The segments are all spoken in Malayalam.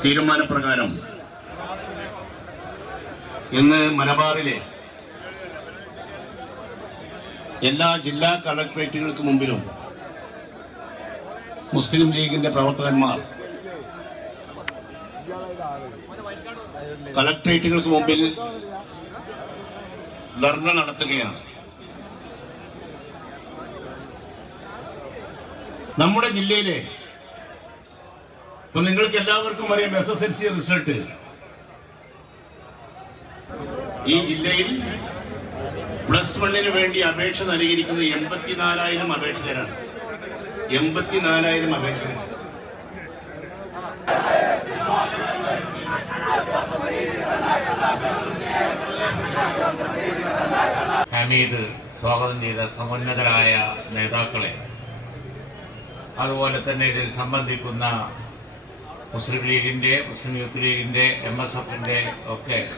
തീരുമാനപ്രകാരം ഇന്ന് മലബാറിലെ എല്ലാ ജില്ലാ കളക്ട്രേറ്റുകൾക്ക് മുമ്പിലും മുസ്ലിം ലീഗിന്റെ പ്രവർത്തകന്മാർ കളക്ട്രേറ്റുകൾക്ക് മുമ്പിൽ ധർണ നടത്തുകയാണ്. നമ്മുടെ ജില്ലയിലെ ഇപ്പൊ നിങ്ങൾക്ക് എല്ലാവർക്കും അറിയാം S S L C result ഈ ജില്ലയിൽ പ്ലസ് വണ്ണിന് വേണ്ടി അപേക്ഷ നൽകിയിരിക്കുന്നത് എൺപത്തിനാലായിരം അപേക്ഷകരാണ്. എൺപത്തിനാലായിരം അപേക്ഷകർ. ഹമീദ് സ്വാഗതം ചെയ്ത സമുന്നതരായ നേതാക്കളെ അതുപോലെ തന്നെ ഇതിൽ സംബന്ധിക്കുന്ന മുസ്ലിം ലീഗിന്റെ മുസ്ലിം യൂത്ത് ലീഗിന്റെ എം എസ് എഫിന്റെ ഒക്കെ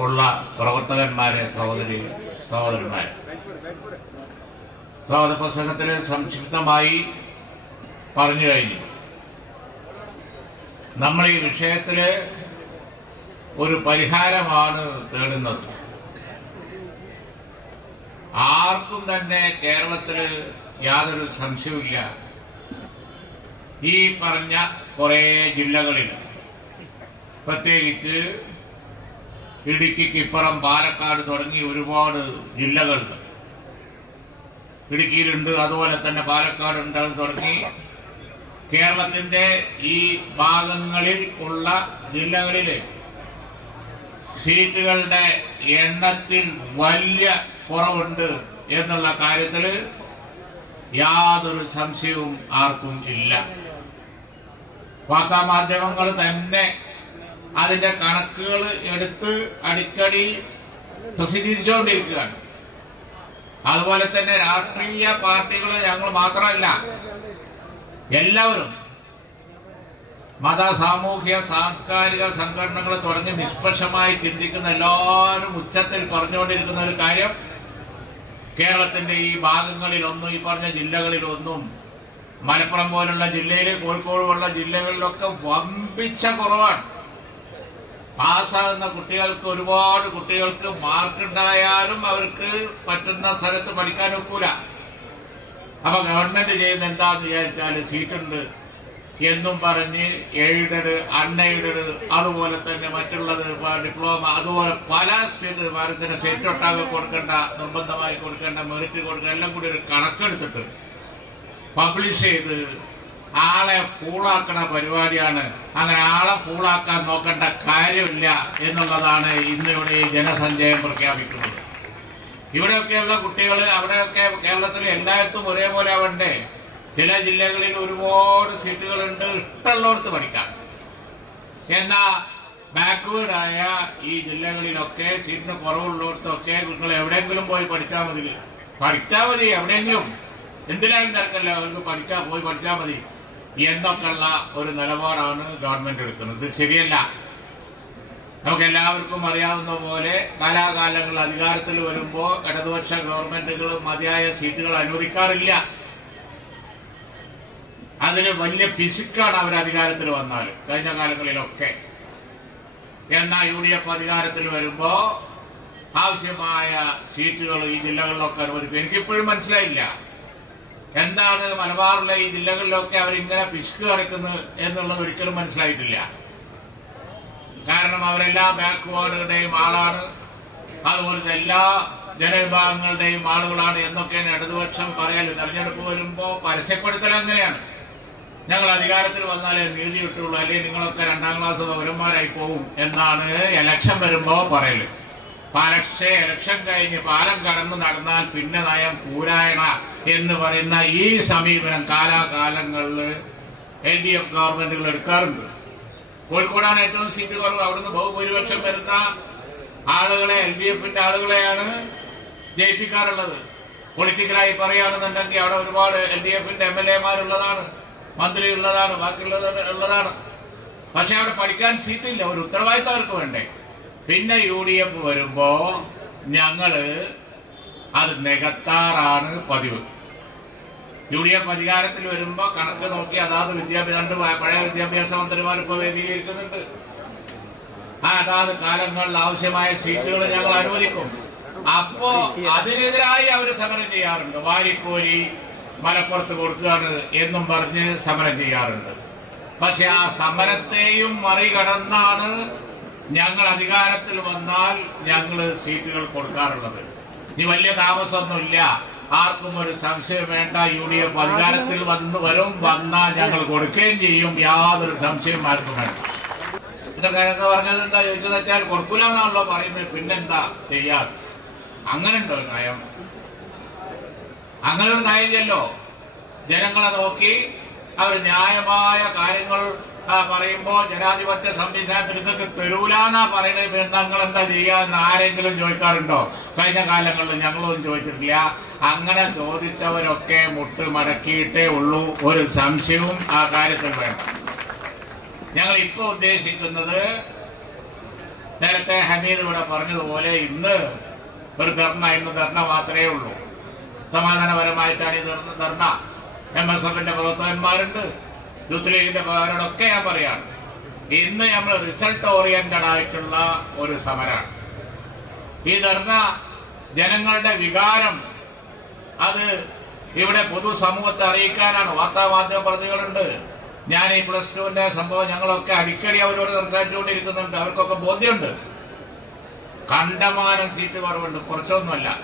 ഉള്ള പ്രവർത്തകന്മാരെ സഹോദരി സഹോദരന്മാർ സ്വാഗത പ്രസംഗത്തിൽ സംക്ഷിപ്തമായി പറഞ്ഞു കഴിഞ്ഞു. നമ്മൾ ഈ വിഷയത്തിൽ ഒരു പരിഹാരമാണ് തേടുന്നത്. ആർക്കും തന്നെ കേരളത്തിൽ യാതൊരു സംശയവുമില്ല. ഈ പറഞ്ഞ കുറെ ജില്ലകളിൽ. പ്രത്യേകിച്ച് ഇടുക്കിക്ക് ഇപ്പുറം പാലക്കാട് തുടങ്ങി ഒരുപാട് ജില്ലകളുണ്ട് ഇടുക്കിയിലുണ്ട് അതുപോലെ തന്നെ പാലക്കാടുണ്ട് തുടങ്ങി. കേരളത്തിന്റെ ഈ ഭാഗങ്ങളിൽ ഉള്ള ജില്ലകളിലെ സീറ്റുകളുടെ എണ്ണത്തിൽ വലിയ കുറവുണ്ട് എന്നുള്ള കാര്യത്തിൽ യാതൊരു സംശയവും ആർക്കും ഇല്ല. വാർത്താമാധ്യമങ്ങൾ തന്നെ അതിന്റെ കണക്കുകൾ എടുത്ത് അടിക്കടി പ്രസിദ്ധീകരിച്ചുകൊണ്ടിരിക്കുകയാണ്. അതുപോലെ തന്നെ രാഷ്ട്രീയ പാർട്ടികൾ ഞങ്ങൾ മാത്രമല്ല എല്ലാവരും മത സാമൂഹ്യ സാംസ്കാരിക സംഘടനകൾ തുടങ്ങി നിഷ്പക്ഷമായി ചിന്തിക്കുന്ന എല്ലാവരും ഉച്ചത്തിൽ പറഞ്ഞുകൊണ്ടിരിക്കുന്ന ഒരു കാര്യം കേരളത്തിന്റെ ഈ ഭാഗങ്ങളിലൊന്നും ഈ പറഞ്ഞ ജില്ലകളിലൊന്നും മലപ്പുറം പോലുള്ള ജില്ലയിൽ കോഴിക്കോട് പോലുള്ള ജില്ലകളിലൊക്കെ വമ്പിച്ച കുറവാണ്. പാസ്സാകുന്ന കുട്ടികൾക്ക് ഒരുപാട് കുട്ടികൾക്ക് മാർക്കുണ്ടായാലും അവർക്ക് പറ്റുന്ന സ്ഥലത്ത് പഠിക്കാൻ ഒക്കൂല. അപ്പൊ ഗവൺമെന്റ് ചെയ്യുന്ന എന്താന്ന് വിചാരിച്ചാൽ സീറ്റുണ്ട് എന്നും പറഞ്ഞ് എയ്ഡഡ് അൺഎയ്ഡഡ് അതുപോലെ തന്നെ മറ്റുള്ളത് ഡിപ്ലോമ അതുപോലെ പല സ്റ്റേറ്റ് ഭാരതത്തിന് സെറ്റ് ഒട്ടാകെ കൊടുക്കേണ്ട നിർബന്ധമായി കൊടുക്കേണ്ട മെറിറ്റ് കൊടുക്കേണ്ട എല്ലാം കൂടി ഒരു കണക്കെടുത്തിട്ട് പബ്ലിഷ് ചെയ്ത് ആളെ ഫൂളാക്കണ പരിപാടിയാണ്. അങ്ങനെ ആളെ ഫൂളാക്കാൻ നോക്കേണ്ട കാര്യമില്ല എന്നുള്ളതാണ് ഇന്നിവിടെ ഈ ജനസഞ്ചയം പ്രഖ്യാപിക്കുന്നത്. ഇവിടെയൊക്കെയുള്ള കുട്ടികൾ അവിടെയൊക്കെ കേരളത്തിൽ എല്ലായിടത്തും ഒരേപോലെ ആവണ്ടേ? ചില ജില്ലകളിൽ ഒരുപാട് സീറ്റുകളുണ്ട് ഇഷ്ടമുള്ളവർക്ക് പഠിക്കാം. എന്നാ ബാക്ക്വേർഡ് ആയ ഈ ജില്ലകളിലൊക്കെ സീറ്റിന് കുറവുള്ളിടത്തൊക്കെ നിങ്ങൾ എവിടെയെങ്കിലും പോയി പഠിച്ചാൽ മതി. പഠിച്ചാൽ മതി എവിടെയെങ്കിലും. എന്തിനാലും തിരക്കല്ല അവർക്ക് പഠിച്ചാൽ പോയി പഠിച്ചാൽ മതി. എന്നൊക്കെയുള്ള ഒരു നിലപാടാണ് ഗവൺമെന്റ് എടുക്കുന്നത്? ശരിയല്ല. നമുക്ക് എല്ലാവർക്കും അറിയാവുന്ന പോലെ കാലാകാലങ്ങൾ അധികാരത്തിൽ വരുമ്പോൾ ഇടതുപക്ഷ ഗവൺമെന്റുകൾ മതിയായ സീറ്റുകൾ അനുവദിക്കാറില്ല. അതിന് വലിയ പിശുക്കാണ് അവർ അധികാരത്തിൽ വന്നാൽ കഴിഞ്ഞ കാലങ്ങളിലൊക്കെ. എന്നാൽ യു ഡി എഫ് അധികാരത്തിൽ വരുമ്പോ ആവശ്യമായ സീറ്റുകൾ ഈ ജില്ലകളിലൊക്കെ അനുവദിക്കും. എനിക്കിപ്പോഴും മനസ്സിലായില്ല. എന്താണ് മലബാറിലെ ഈ ജില്ലകളിലൊക്കെ അവരിങ്ങനെ പിശുക്ക് കിടക്കുന്നത് എന്നുള്ളത് ഒരിക്കലും മനസ്സിലായിട്ടില്ല. കാരണം അവരെല്ലാ ബാക്ക്വേർഡുകളുടെയും ആളാണ്. അതുപോലത്തെ എല്ലാ ജനവിഭാഗങ്ങളുടെയും ആളുകളാണ് എന്നൊക്കെയാണ് ഇടതുപക്ഷം പറയാൻ തെരഞ്ഞെടുപ്പ് വരുമ്പോ പരസ്യപ്പെടുത്തൽ അങ്ങനെയാണ്. ഞങ്ങൾ അധികാരത്തിൽ വന്നാലേ നീതി കിട്ടുള്ളൂ അല്ലെങ്കിൽ നിങ്ങളൊക്കെ രണ്ടാം ക്ലാസ് പൗരന്മാരായി പോകും എന്നാണ് എലക്ഷൻ വരുമ്പോ പറയൽ. പക്ഷേ ലക്ഷം കഴിഞ്ഞ് പാലം കടന്നു നടന്നാൽ പിന്നെ നയം പൂരായണ എന്ന് പറയുന്ന ഈ സമീപനം കാലാകാലങ്ങളിൽ എൽ ഡി എഫ് ഗവൺമെന്റുകൾ എടുക്കാറുണ്ട്. കോഴിക്കോടാണ് ഏറ്റവും സീറ്റ് കുറവ്. അവിടുന്ന് ബഹുഭൂരിപക്ഷം വരുന്ന ആളുകളെ എൽ ഡി എഫിന്റെ ആളുകളെയാണ് ജയിപ്പിക്കാറുള്ളത്. പൊളിറ്റിക്കലായി പറയുകയാണെന്നുണ്ടെങ്കിൽ അവിടെ ഒരുപാട് എൽ ഡി എഫിന്റെ എം എൽ എമാരുള്ളതാണ് മന്ത്രി ഉള്ളതാണ് ബാക്കിയുള്ളത് ഉള്ളതാണ്. പക്ഷെ അവിടെ പഠിക്കാൻ സീറ്റില്ല. ഒരു ഉത്തരവാദിത്തം അവർക്ക് വേണ്ടേ? പിന്നെ യു ഡി എഫ് വരുമ്പോ ഞങ്ങൾ അത് നികത്താറാണ് പതിവ്. യു ഡി എഫ് അധികാരത്തിൽ വരുമ്പോ കണക്ക് നോക്കി അതാത് വിദ്യാഭ്യാസ പഴയ വിദ്യാഭ്യാസ മന്ത്രിമാർ ഇപ്പൊ വേദീകരിക്കുന്നുണ്ട് ആ അതാത് കാലങ്ങളിൽ ആവശ്യമായ സീറ്റുകൾ ഞങ്ങൾ അനുവദിക്കും. അപ്പോ അതിനെതിരായി അവർ സമരം ചെയ്യാറുണ്ട്. വാരിക്കോരി മലപ്പുറത്ത് കൊടുക്കുകയാണ് എന്നും പറഞ്ഞ് സമരം ചെയ്യാറുണ്ട്. പക്ഷെ ആ സമരത്തെയും മറികടന്നാണ് ഞങ്ങൾ അധികാരത്തിൽ വന്നാൽ ഞങ്ങൾ സീറ്റുകൾ കൊടുക്കാറുള്ളത്. ഇനി വലിയ താമസമൊന്നുമില്ല. ആർക്കും ഒരു സംശയം വേണ്ട. യു ഡി എഫ് അധികാരത്തിൽ വന്ന് വരും വന്നാൽ ഞങ്ങൾ കൊടുക്കുകയും ചെയ്യും. യാതൊരു സംശയം ആർക്കും വേണ്ട. ഇതൊക്കെ പറഞ്ഞത് എന്താ ചോദിച്ചത് വെച്ചാൽ കൊടുക്കൂല എന്നാണല്ലോ പറയുന്നത്. പിന്നെന്താ ചെയ്യാതെ അങ്ങനെ ഉണ്ടോ നയം? അങ്ങനെ ഒരു നയമില്ലല്ലോ. ജനങ്ങളെ നോക്കി അവർ ന്യായമായ കാര്യങ്ങൾ പറയുമ്പോ ജനാധിപത്യ സംവിധാനത്തിൽ ഇതൊക്കെ തരൂലെന്നാ പറയുന്നത്. നിങ്ങൾ എന്താ ചെയ്യാന്ന് ആരെങ്കിലും ചോദിക്കാറുണ്ടോ? കഴിഞ്ഞ കാലങ്ങളിൽ ഞങ്ങളൊന്നും ചോദിച്ചിട്ടില്ല. അങ്ങനെ ചോദിച്ചവരൊക്കെ മുട്ട് മടക്കിയിട്ടേ ഉള്ളൂ. ഒരു സംശയവും ആ കാര്യത്തിൽ വേണം. ഞങ്ങൾ ഇപ്പൊ ഉദ്ദേശിക്കുന്നത് നേരത്തെ ഹമീദ് ഇവിടെ പറഞ്ഞതുപോലെ ഇന്ന് ഒരു ധർണ ഇന്ന് ധർണ മാത്രമേ ഉള്ളൂ. സമാധാനപരമായിട്ടാണ് ഈ ധർണ. എം എസ് എഫിന്റെ പ്രവർത്തകന്മാരുണ്ട്. യൂത്ത് ലീഗിന്റെ പ്രവർത്തകരോടൊക്കെ ഞാൻ പറയാണ്. ഇന്ന് നമ്മൾ റിസൾട്ട് ഓറിയന്റഡ് ആയിട്ടുള്ള ഒരു സമരമാണ് ഈ ധർണ ജനങ്ങളുടെ വികാരം അത് ഇവിടെ പൊതുസമൂഹത്തെ അറിയിക്കാനാണ്. വാർത്താ മാധ്യമ പ്രതികളുണ്ട് ഞാൻ ഈ പ്ലസ് ടുവിന്റെ സംഭവം ഞങ്ങളൊക്കെ അടിക്കടി അവരോട് സംസാരിച്ചുകൊണ്ടിരിക്കുന്നുണ്ട്. അവർക്കൊക്കെ ബോധ്യമുണ്ട്. കണ്ടമാനം സീറ്റ് കുറവുണ്ട്. കുറച്ചൊന്നുമല്ല.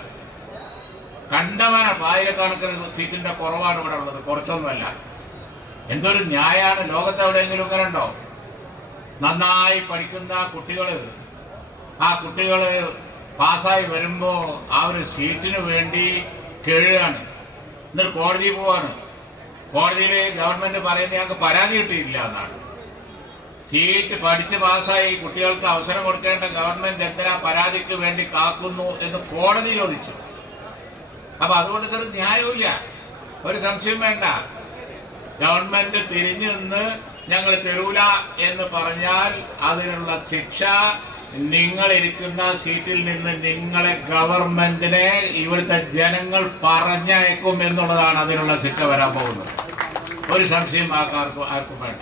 കണ്ടമാനം ആയിരക്കണക്കിന് സീറ്റിന്റെ കുറവാണ് ഇവിടെ ഉള്ളത്. കുറച്ചൊന്നുമല്ല. എന്തൊരു ന്യായാണ് ലോകത്ത് എവിടെയെങ്കിലും ഇങ്ങനെ ഉണ്ടോ നന്നായി പഠിക്കുന്ന കുട്ടികൾ ആ കുട്ടികൾ പാസ്സായി വരുമ്പോൾ ആ ഒരു സീറ്റിന് വേണ്ടി കേഴുകയാണ് എന്നിട്ട് കോടതിയിൽ പോവാണ്. കോടതിയിൽ ഗവൺമെന്റ് പറയുന്നത് ഞങ്ങൾക്ക് പരാതി കിട്ടിയില്ല എന്നാണ്. സീറ്റ് പഠിച്ച് പാസ്സായി കുട്ടികൾക്ക് അവസരം കൊടുക്കേണ്ട ഗവൺമെന്റ് എന്തിനാ പരാതിക്ക് വേണ്ടി കാക്കുന്നു എന്ന് കോടതി ചോദിച്ചു. അപ്പൊ അതുകൊണ്ട് ഇതൊരു ന്യായവുമില്ല. ഒരു സംശയം വേണ്ട. ഗവൺമെന്റ് തിരിഞ്ഞു നിന്ന് ഞങ്ങൾ തരൂല എന്ന് പറഞ്ഞാൽ അതിനുള്ള ശിക്ഷ നിങ്ങൾ ഇരിക്കുന്ന സീറ്റിൽ നിന്ന് നിങ്ങളെ ഗവൺമെന്റിനെ ഇവിടുത്തെ ജനങ്ങൾ പറഞ്ഞയക്കും എന്നുള്ളതാണ് അതിനുള്ള ശിക്ഷ വരാൻ പോകുന്നത്. ഒരു സംശയം ആർക്കും ആർക്കും വേണ്ട.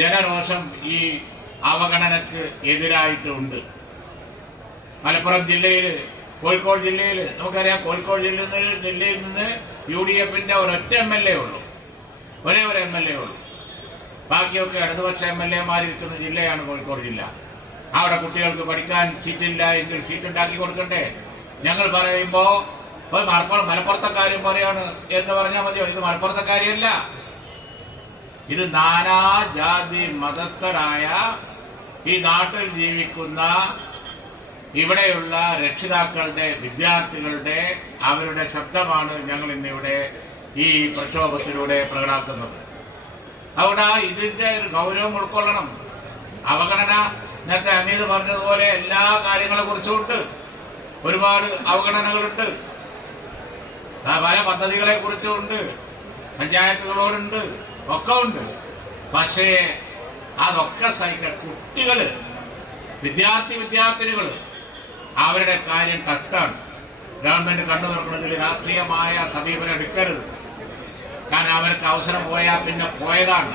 ജനരോഷം ഈ അവഗണനക്ക് എതിരായിട്ടുണ്ട്. മലപ്പുറം ജില്ലയിൽ കോഴിക്കോട് ജില്ലയിൽ നമുക്കറിയാം കോഴിക്കോട് ജില്ലയിൽ നിന്ന് ജില്ലയിൽ നിന്ന് യു ഡി എഫിന്റെ ഒരൊറ്റ എം എൽ എ ഉള്ളൂ. ഒരേ ഒരു എം എൽ എ ഉള്ളൂ. ബാക്കിയൊക്കെ ഇടതുപക്ഷ എം എൽ എമാരിരിക്കുന്ന ജില്ലയാണ് കോഴിക്കോട് ജില്ല. അവിടെ കുട്ടികൾക്ക് പഠിക്കാൻ സീറ്റില്ല എങ്കിൽ സീറ്റ് ഉണ്ടാക്കി കൊടുക്കണ്ടേ? ഞങ്ങൾ പറയുമ്പോ "ഓ, മലപ്പുറം മലപ്പുറത്തക്കാരും പറയാണ് എന്ന് പറഞ്ഞാൽ മതിയോ? ഇത് മലപ്പുറത്തക്കാരിയല്ല. ഇത് നാനാ ജാതി മതസ്ഥരായ ഈ നാട്ടിൽ ജീവിക്കുന്ന ഇവിടെയുള്ള രക്ഷിതാക്കളുടെ വിദ്യാർത്ഥികളുടെ അവരുടെ ശബ്ദമാണ് ഞങ്ങൾ ഇന്നിവിടെ ഈ പ്രക്ഷോഭത്തിലൂടെ പ്രകടാക്കുന്നത്. അവിടെ ഇതിന്റെ ഒരു ഗൗരവം ഉൾക്കൊള്ളണം. അവഗണന നേരത്തെ അമീത് പറഞ്ഞതുപോലെ എല്ലാ കാര്യങ്ങളെ കുറിച്ചുമുണ്ട് ഒരുപാട് അവഗണനകളുണ്ട്. ആ പല പദ്ധതികളെ കുറിച്ചുമുണ്ട് പഞ്ചായത്തുകളോടുണ്ട്. ഒക്കെ ഉണ്ട്. പക്ഷേ അതൊക്കെ സഹിക്ക കുട്ടികൾ വിദ്യാർത്ഥി വിദ്യാർത്ഥിനികൾ അവരുടെ കാര്യം കട്ടാണ്. ഗവൺമെന്റ് കണ്ടു നോക്കുന്നതിൽ രാഷ്ട്രീയമായ സമീപനം എടുക്കരുത്. അവർക്ക് അവസരം പോയാൽ പിന്നെ പോയതാണ്.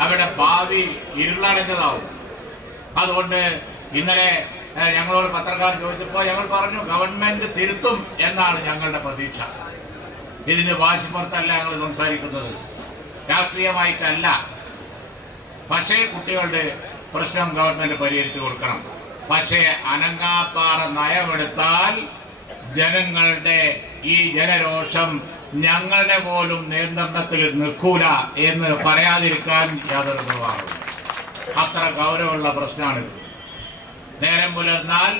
അവരുടെ ഭാവി ഇരുളടഞ്ഞതാവും. അതുകൊണ്ട് ഇന്നലെ ഞങ്ങളോട് പത്രക്കാർ ചോദിച്ചപ്പോൾ ഞങ്ങൾ പറഞ്ഞു ഗവൺമെന്റ് തിരുത്തും എന്നാണ് ഞങ്ങളുടെ പ്രതീക്ഷ. ഇതിന് വാശിപ്പുറത്തല്ല ഞങ്ങൾ സംസാരിക്കുന്നത്. രാഷ്ട്രീയമായിട്ടല്ല. പക്ഷേ കുട്ടികളുടെ പ്രശ്നം ഗവൺമെന്റ് പരിഹരിച്ചു കൊടുക്കണം. പക്ഷേ അനങ്ങാപ്പാറ നയമെടുത്താൽ ജനങ്ങളുടെ ഈ ജനരോഷം ഞങ്ങളുടെ പോലും നിയന്ത്രണത്തിൽ നിൽക്കൂല എന്ന് പറയാതിരിക്കാൻ യാതൊരു നിർവാഹവും അത്ര ഗൗരവമുള്ള പ്രശ്നമാണിത്. നേരം പുലർന്നാൽ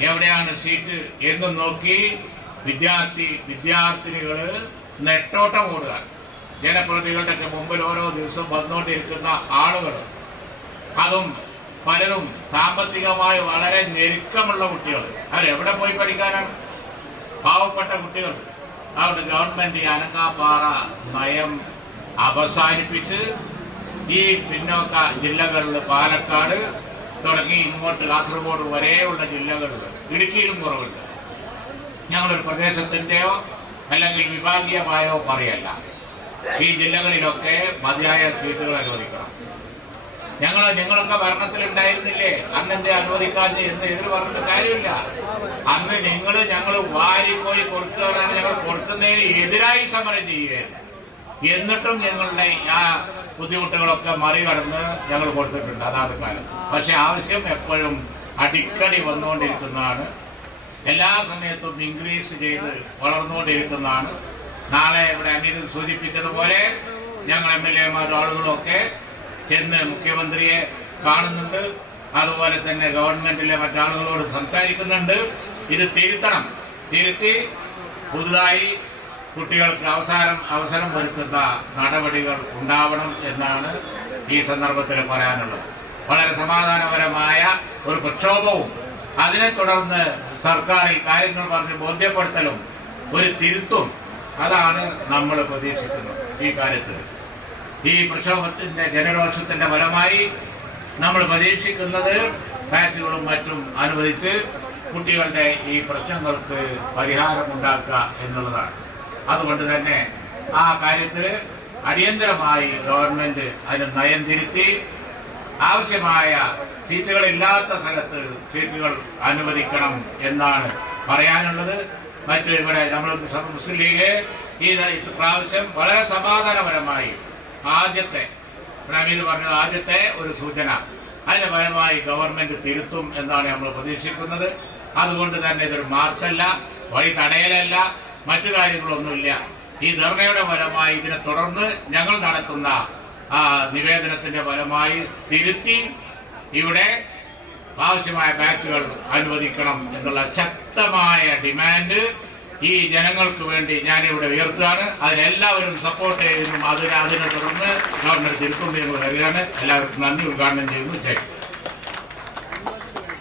എവിടെയാണ് സീറ്റ് എന്ന് നോക്കി വിദ്യാർത്ഥി വിദ്യാർത്ഥിനികൾ നെട്ടോട്ടം ഓടുക ജനപ്രതികളുടെ ഒക്കെ മുമ്പിൽ ഓരോ ദിവസവും വന്നുകൊണ്ടിരിക്കുന്ന ആളുകൾ അതും പലരും സാമ്പത്തികമായി വളരെ ഞെരുക്കമുള്ള കുട്ടികൾ അവരെവിടെ പോയി പഠിക്കാനാണ്? പാവപ്പെട്ട കുട്ടികൾ അവിടെ ഗവൺമെന്റ് അനങ്ങാപ്പാറ നയം അവസാനിപ്പിച്ച് ഈ പിന്നോക്ക ജില്ലകളിൽ പാലക്കാട് തുടങ്ങി ഇങ്ങോട്ട് കാസർഗോഡ് വരെയുള്ള ജില്ലകളിൽ ഇടുക്കിയിലും കുറവുണ്ട്. ഞങ്ങളൊരു പ്രദേശത്തിന്റെയോ അല്ലെങ്കിൽ വിഭാഗീയമായോ പറയല്ല. ഈ ജില്ലകളിലൊക്കെ മതിയായ സീറ്റുകൾ അനുവദിക്കണം. ഞങ്ങൾ നിങ്ങളൊക്കെ ഭരണത്തിലുണ്ടായിരുന്നില്ലേ? അന്നെന്തേ അനുവദിക്കാതെ എന്ന് എതിർ പറഞ്ഞിട്ട് കാര്യമില്ല. അന്ന് നിങ്ങൾ ഞങ്ങൾ വാരിപ്പോയി കൊടുക്കുകയാണ് ഞങ്ങൾ കൊടുക്കുന്നതിന് എതിരായി സമരം ചെയ്യുകയാണ്. എന്നിട്ടും ഞങ്ങളുടെ ആ ബുദ്ധിമുട്ടുകളൊക്കെ മറികടന്ന് ഞങ്ങൾ കൊടുത്തിട്ടുണ്ട്. അതാത് കാലം പക്ഷെ ആവശ്യം എപ്പോഴും അടിക്കടി വന്നുകൊണ്ടിരിക്കുന്നതാണ്. എല്ലാ സമയത്തും ഇൻക്രീസ് ചെയ്ത് വളർന്നുകൊണ്ടിരിക്കുന്നതാണ്. നാളെ ഇവിടെ അമീർ സൂചിപ്പിച്ചതുപോലെ ഞങ്ങൾ എം എൽ എമാരും ആളുകളൊക്കെ ചെന്ന് മുഖ്യമന്ത്രിയെ കാണുന്നുണ്ട്. അതുപോലെ തന്നെ ഗവൺമെന്റിലെ മറ്റാളുകളോട് സംസാരിക്കുന്നുണ്ട്. ഇത് തിരുത്തണം. തിരുത്തി പുതുതായി കുട്ടികൾക്ക് അവസാനം അവസരം വരുത്തുന്ന നടപടികൾ ഉണ്ടാവണം എന്നാണ് ഈ സന്ദർഭത്തിൽ പറയാനുള്ളത്. വളരെ സമാധാനപരമായ ഒരു പ്രക്ഷോഭവും അതിനെ തുടർന്ന് സർക്കാർ ഈ കാര്യങ്ങൾ പറഞ്ഞ് ബോധ്യപ്പെടുത്തലും ഒരു തിരുത്തും അതാണ് നമ്മൾ പ്രതീക്ഷിക്കുന്നത് ഈ കാര്യത്തിൽ. ഈ പ്രക്ഷോഭത്തിന്റെ ജനരോഷത്തിന്റെ ഫലമായി നമ്മൾ പ്രതീക്ഷിക്കുന്നത് ബാച്ചുകളും മറ്റും അനുവദിച്ച് കുട്ടികളുടെ ഈ പ്രശ്നങ്ങൾക്ക് പരിഹാരമുണ്ടാക്കുക എന്നുള്ളതാണ്. അതുകൊണ്ട് തന്നെ ആ കാര്യത്തിൽ അടിയന്തരമായി ഗവൺമെന്റ് അതിന് നയം തിരുത്തി ആവശ്യമായ സീറ്റുകളില്ലാത്ത സ്ഥലത്ത് സീറ്റുകൾ അനുവദിക്കണം എന്നാണ് പറയാനുള്ളത്. മറ്റു ഇവിടെ നമ്മൾ മുസ്ലിം ലീഗ് ഈ പ്രാവശ്യം വളരെ സമാധാനപരമായി ആദ്യത്തെ പ്രമീത് പറഞ്ഞത് ആദ്യത്തെ ഒരു സൂചന. അതിന് ഫലമായി ഗവൺമെന്റ് തിരുത്തും എന്നാണ് നമ്മൾ പ്രതീക്ഷിക്കുന്നത്. അതുകൊണ്ട് തന്നെ ഇതൊരു മാർച്ചല്ല വഴി തടയലല്ല മറ്റു കാര്യങ്ങളൊന്നുമില്ല. ഈ ധർണയുടെ ഫലമായി ഇതിനെ തുടർന്ന് ഞങ്ങൾ നടത്തുന്ന നിവേദനത്തിന്റെ ഫലമായി തിരുത്തി ഇവിടെ ആവശ്യമായ ബാച്ചുകൾ അനുവദിക്കണം എന്നുള്ള ശക്തമായ ഡിമാൻഡ് ഈ ജനങ്ങൾക്ക് വേണ്ടി ഞാനിവിടെ ഉയർത്തുകയാണ്. അതിനെല്ലാവരും സപ്പോർട്ട് ചെയ്യുന്നു. അതിനെ അതിനെ തുടർന്ന് ഗവർണർ തിരുത്തുന്നു എന്ന് പറയുകയാണ് എല്ലാവർക്കും നന്ദി. ഉദ്ഘാടനം ചെയ്യുന്നു. ജയ്